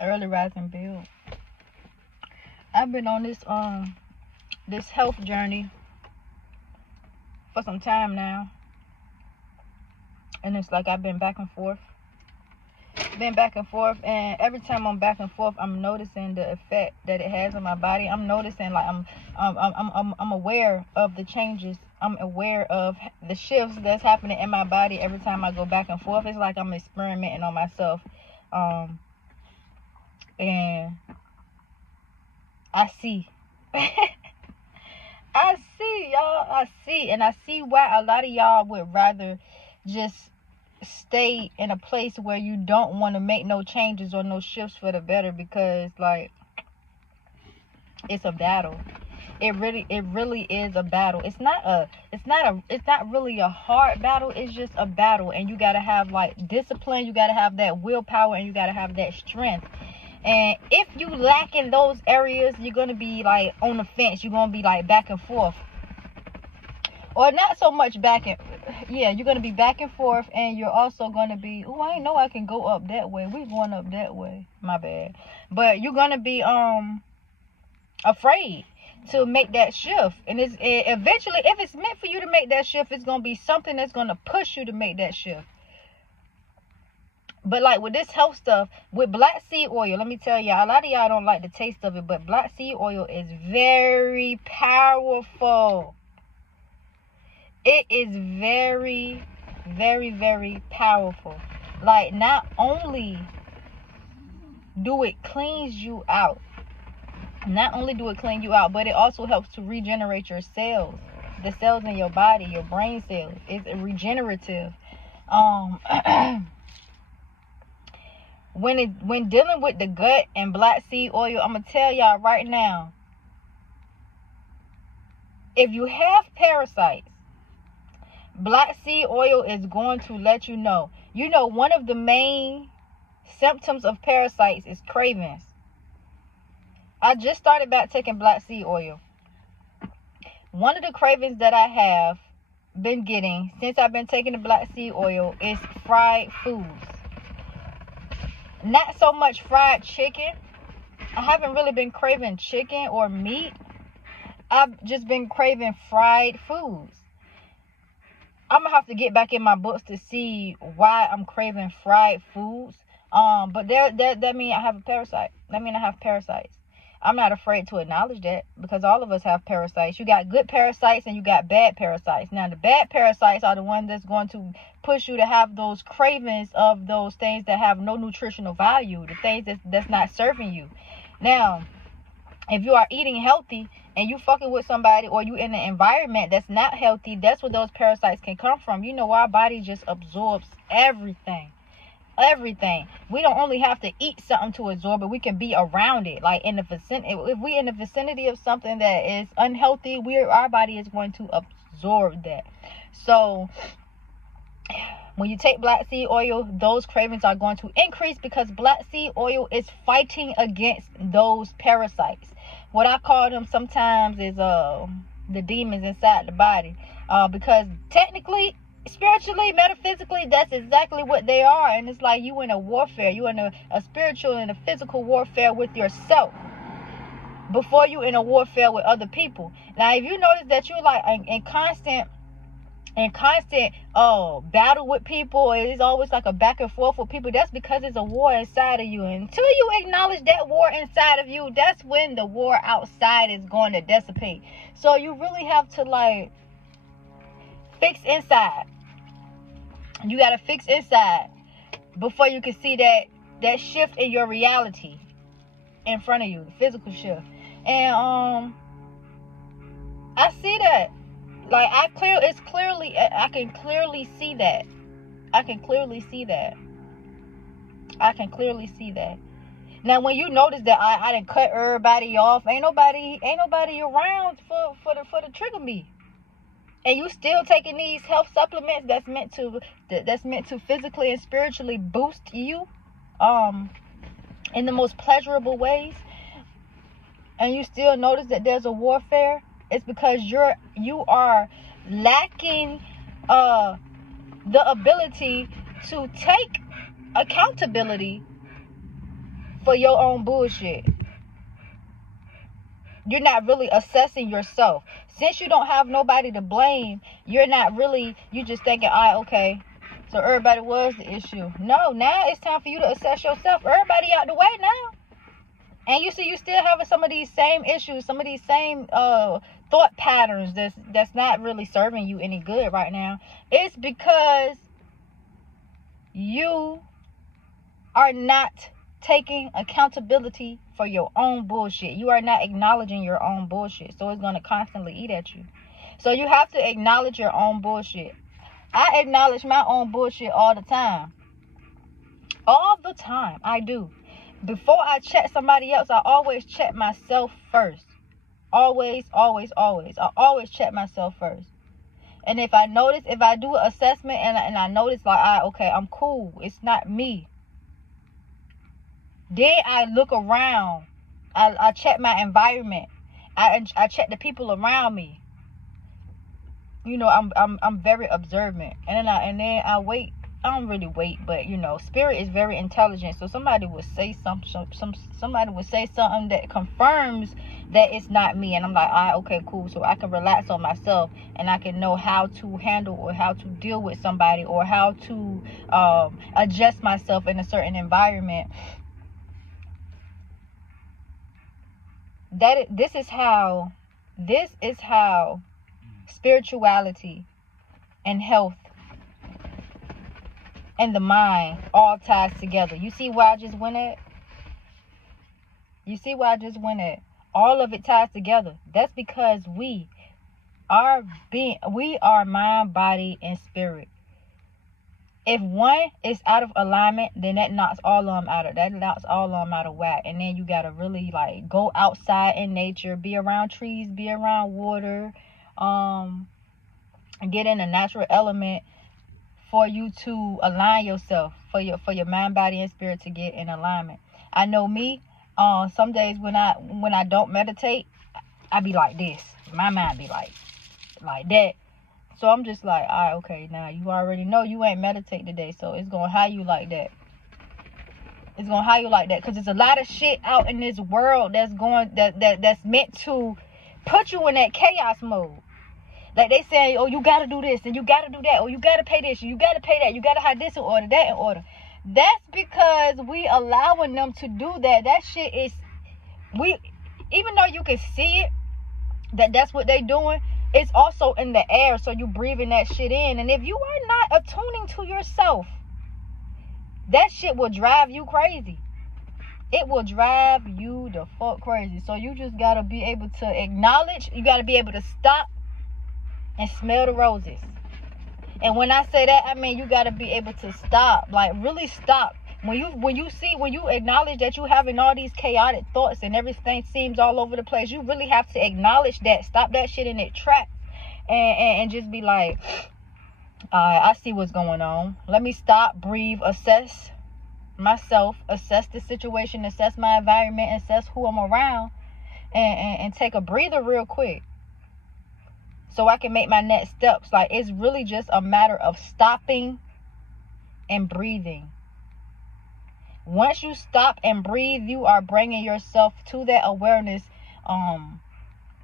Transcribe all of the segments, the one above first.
Early rising build. I've been on this health journey for some time now, and it's like I've been back and forth, and every time I'm back and forth, I'm noticing the effect that it has on my body. I'm noticing, like, I'm aware of the changes. I'm aware of the shifts that's happening in my body every time I go back and forth. It's like I'm experimenting on myself, and I see. I see, y'all. And I see why a lot of y'all would rather just stay in a place where you don't want to make no changes or no shifts for the better, because, like, it's a battle. It really is a battle. It's not really a hard battle. It's just a battle, and you gotta have, like, discipline. You gotta have that willpower, and you gotta have that strength. And if you lack in those areas, you're going to be, like, on the fence. You're going to be, like, back and forth. Or not so much you're going to be back and forth. And you're also going to be, oh, I know I can go up that way. We're going up that way. My bad. But you're going to be afraid to make that shift. And eventually, if it's meant for you to make that shift, it's going to be something that's going to push you to make that shift. But, like, with this health stuff, with black seed oil, let me tell y'all, a lot of y'all don't like the taste of it, but black seed oil is very powerful. It is very, very, very powerful. Like, not only do it cleanse you out, but it also helps to regenerate your cells. The cells in your body, your brain cells. It's regenerative. When dealing with the gut and black seed oil, I'm going to tell y'all right now, if you have parasites, black seed oil is going to let you know. You know, one of the main symptoms of parasites is cravings. I just started back taking black seed oil. One of the cravings that I have been getting since I've been taking the black seed oil is fried foods. Not so much fried chicken. I haven't really been craving chicken or meat. I've just been craving fried foods. I'm going to have to get back in my books to see why I'm craving fried foods. But that means I have a parasite. That means I have parasites. I'm not afraid to acknowledge that, because all of us have parasites. You got good parasites and you got bad parasites. Now, the bad parasites are the ones that's going to push you to have those cravings of those things that have no nutritional value, the things that's not serving you. Now, if you are eating healthy and you fucking with somebody, or you in an environment that's not healthy, that's where those parasites can come from. You know, our body just absorbs everything. We don't only have to eat something to absorb it. We can be around it. Like, in the vicinity, if we in the vicinity of something that is unhealthy, our body is going to absorb that. So when you take black seed oil, those cravings are going to increase, because black seed oil is fighting against those parasites. What I call them sometimes is the demons inside the body, because technically, spiritually, metaphysically, that's exactly what they are. And it's like you in a warfare. You in a spiritual and a physical warfare with yourself before you in a warfare with other people. Now, if you notice that you're, like, in constant battle with people, it's always like a back and forth with people, that's because there's a war inside of you. And until you acknowledge that war inside of you, that's when the war outside is going to dissipate. So you really have to, like, fix inside. You got to fix inside before you can see that shift in your reality in front of you, the physical shift. And I see that. Like, I can clearly see that. I can clearly see that. Now, when you notice that I done cut everybody off, ain't nobody around for the trigger me. And you still taking these health supplements that's meant to physically and spiritually boost you in the most pleasurable ways, and you still notice that there's a warfare, it's because you are lacking the ability to take accountability for your own bullshit. You're not really assessing yourself. Since you don't have nobody to blame, you're just thinking, okay, so everybody was the issue. No, now it's time for you to assess yourself. Everybody out the way now. And you see, you still having some of these same issues, some of these same thought patterns that's not really serving you any good right now. It's because you are not taking accountability for your own bullshit. You are not acknowledging your own bullshit. So it's going to constantly eat at you. So you have to acknowledge your own bullshit. I acknowledge my own bullshit all the time. All the time. I do. Before I check somebody else, I always check myself first. Always, always, always. I always check myself first. And if I do an assessment and I notice okay, I'm cool. It's not me. Then I look around. I check my environment. I check the people around me. You know, I'm very observant. And then I wait. I don't really wait, but you know, spirit is very intelligent. So somebody would say somebody would say something that confirms that it's not me, and I'm like, okay, cool. So I can relax on myself, and I can know how to handle or how to deal with somebody, or how to adjust myself in a certain environment. This is how spirituality and health and the mind all ties together. You see where I just went at? You see where I just went at? All of it ties together. That's because we are mind, body, and spirit. If one is out of alignment, then that knocks all of them out of whack. And then you gotta really go outside in nature, be around trees, be around water, get in a natural element for you to align yourself, for your mind, body, and spirit to get in alignment. I know me. Some days when I don't meditate, I be like this. My mind be like that. So I'm just like, all right, okay, now you already know you ain't meditate today, so it's gonna have you like that. It's gonna have you like that, because there's a lot of shit out in this world that's meant to put you in that chaos mode. Like they say, oh, you gotta do this and you gotta do that, or you gotta pay this and you gotta pay that, you gotta have this in order, that in order. That's because we allowing them to do that. That shit is, even though you can see it, that's what they doing, it's also in the air, so you breathing that shit in. And if you are not attuning to yourself, that shit will drive you crazy. It will drive you the fuck crazy. So you just gotta be able to acknowledge, you gotta be able to stop and smell the roses. And when I say that, I mean you gotta be able to stop, really stop. When you acknowledge that you having all these chaotic thoughts and everything seems all over the place, you really have to acknowledge that. Stop that shit in its tracks and just be like, I see what's going on. Let me stop, breathe, assess myself, assess the situation, assess my environment, assess who I'm around, and take a breather real quick, so I can make my next steps. It's really just a matter of stopping and breathing. Once you stop and breathe, you are bringing yourself to that awareness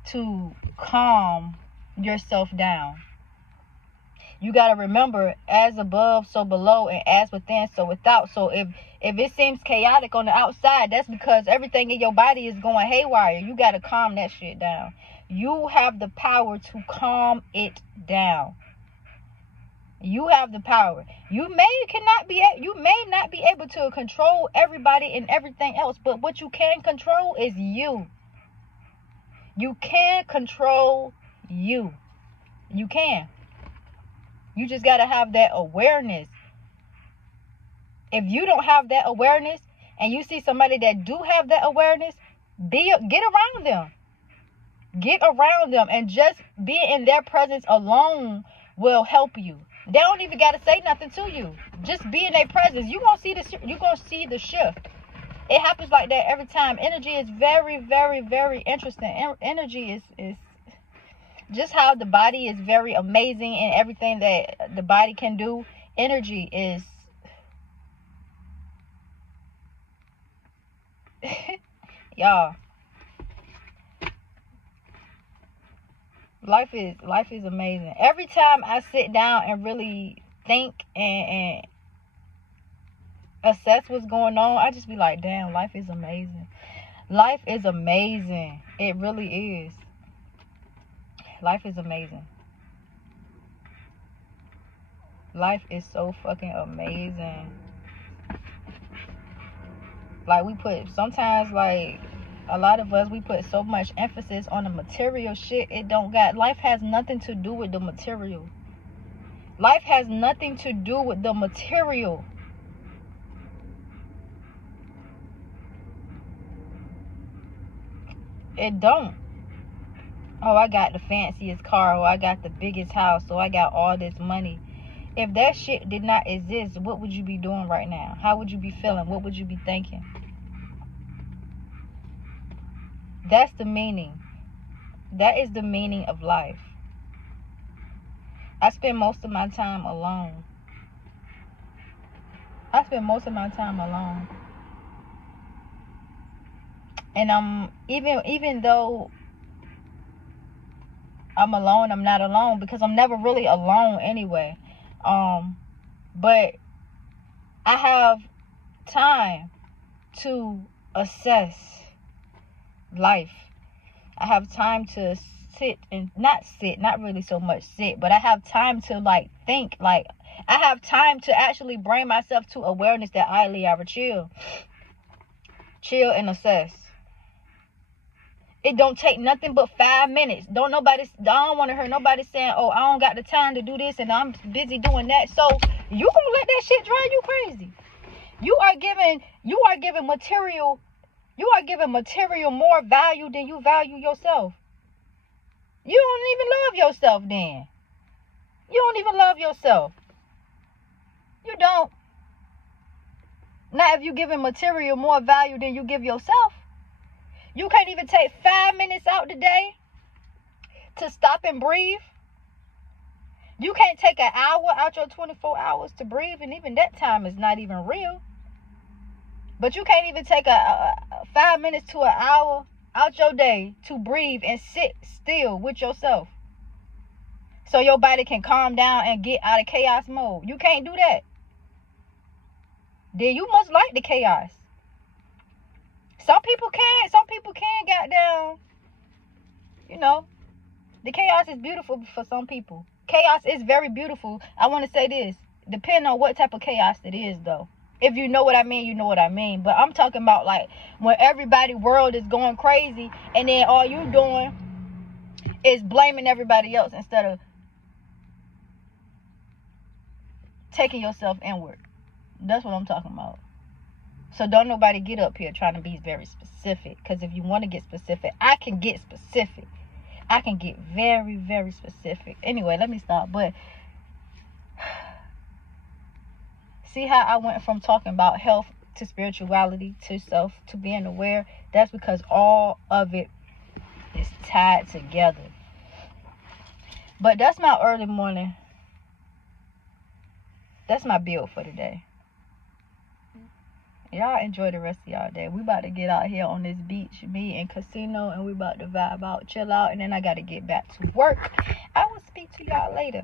to calm yourself down. You got to remember, as above, so below, and as within, so without. So if it seems chaotic on the outside, that's because everything in your body is going haywire. You got to calm that shit down. You have the power to calm it down. You have the power. You may not be able to control everybody and everything else, but what you can control is you. You can control you. You can. You just got to have that awareness. If you don't have that awareness and you see somebody that do have that awareness, get around them. Get around them, and just being in their presence alone will help you. They don't even got to say nothing to you. Just be in their presence. You're going to see the shift. It happens like that every time. Energy is very, very, very interesting. Energy is just how the body is very amazing, and everything that the body can do. Energy is y'all, life is amazing. Every time I sit down and really think and assess what's going on, I just be like, damn, life is amazing. Life is amazing. It really is. Life is amazing. Life is so fucking amazing. Like, sometimes, like, a lot of us, we put so much emphasis on the material shit. It don't got, life has nothing to do with the material. Life has nothing to do with the material. It don't. Oh, I got the fanciest car, or I got the biggest house, or I got all this money. If that shit did not exist, what would you be doing right now? How would you be feeling? What would you be thinking? That's the meaning. That is the meaning of life. I spend most of my time alone. And even though I'm alone, I'm not alone, because I'm never really alone anyway. But I have time to assess life. I have time to not really so much sit, but I have time to, like, think. Like, I have time to actually bring myself to awareness that I would chill and assess. It don't take nothing but 5 minutes. I don't want to hear nobody saying, oh, I don't got the time to do this and I'm busy doing that. So you gonna let that shit drive you crazy. You are giving material more value than you value yourself. You don't even love yourself then. You don't even love yourself. You don't. Now, if you're giving material more value than you give yourself, you can't even take 5 minutes out today to stop and breathe. You can't take an hour out your 24 hours to breathe, and even that time is not even real. But you can't even take a 5 minutes to an hour out your day to breathe and sit still with yourself, so your body can calm down and get out of chaos mode. You can't do that. Then you must like the chaos. Some people can, goddamn, the chaos is beautiful for some people. Chaos is very beautiful. I want to say this, depending on what type of chaos it is, though. If you know what I mean, you know what I mean. But I'm talking about, like, when everybody's world is going crazy, and then all you doing is blaming everybody else instead of taking yourself inward. That's what I'm talking about. So don't nobody get up here trying to be very specific. Because if you want to get specific, I can get specific. I can get very, very specific. Anyway, let me stop. But see how I went from talking about health to spirituality to self to being aware? That's because all of it is tied together. But that's my early morning. That's my build for today. Y'all enjoy the rest of y'all day. We about to get out here on this beach, me and Casino, and we about to vibe out, chill out, and then I got to get back to work. I will speak to y'all later.